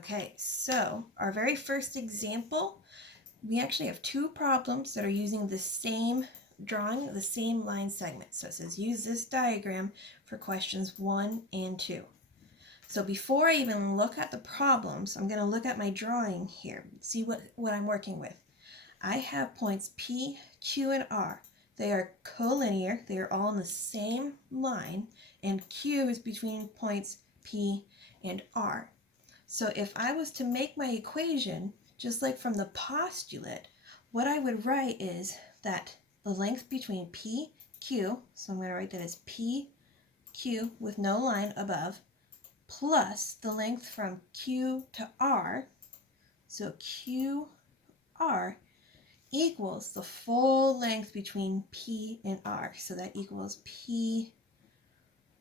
Okay, so our very first example, we actually have two problems that are using the same drawing, the same line segment. So it says use this diagram for questions 1 and 2. So before I even look at the problems, I'm going to look at my drawing here, see what I'm working with. I have points P, Q, and R. They are collinear, they are all on the same line, and Q is between points P and R. So if I was to make my equation, just like from the postulate, what I would write is that the length between P, Q, so I'm going to write that as P, Q with no line above, plus the length from Q to R, so Q, R, equals the full length between P and R. So that equals P,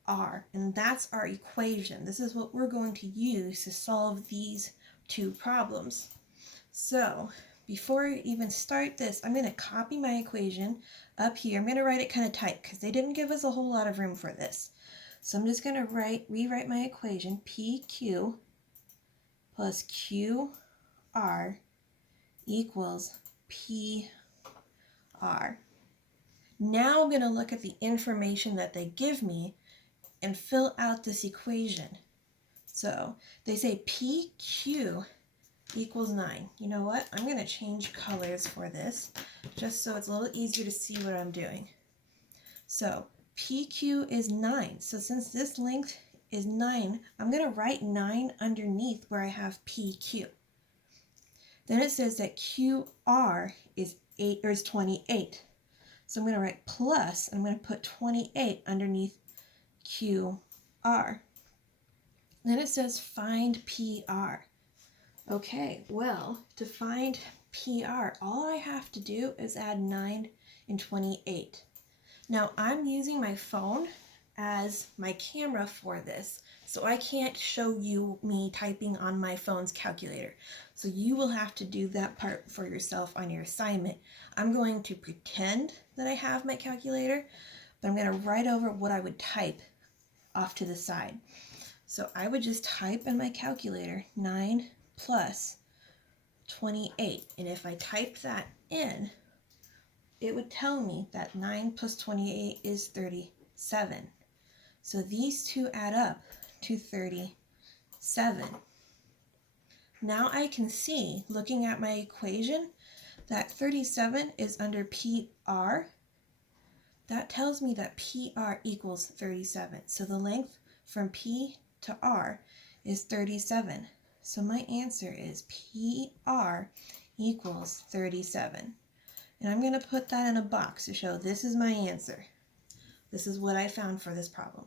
R, and that's our equation. This is what we're going to use to solve these two problems. So before I even start this, I'm going to copy my equation up here. I'm going to write it kind of tight because they didn't give us a whole lot of room for this. So I'm just going to rewrite my equation, PQ plus QR equals PR. Now I'm going to look at the information that they give me and fill out this equation. So they say PQ equals 9. You know what? I'm going to change colors for this just so it's a little easier to see what I'm doing. So PQ is 9. So since this length is 9, I'm going to write 9 underneath where I have PQ. Then it says that QR is 28. So I'm going to write plus, and I'm going to put 28 underneath QR. Then it says find PR. Okay, well, to find PR, all I have to do is add 9 and 28. Now, I'm using my phone as my camera for this, so I can't show you me typing on my phone's calculator. So you will have to do that part for yourself on your assignment. I'm going to pretend that I have my calculator, but I'm going to write over what I would type off to the side. So I would just type in my calculator 9 plus 28. And if I type that in, it would tell me that 9 plus 28 is 37. So these two add up to 37. Now I can see, looking at my equation, that 37 is under PR. That tells me that PR equals 37. So the length from P to R is 37. So my answer is PR equals 37. And I'm going to put that in a box to show this is my answer. This is what I found for this problem.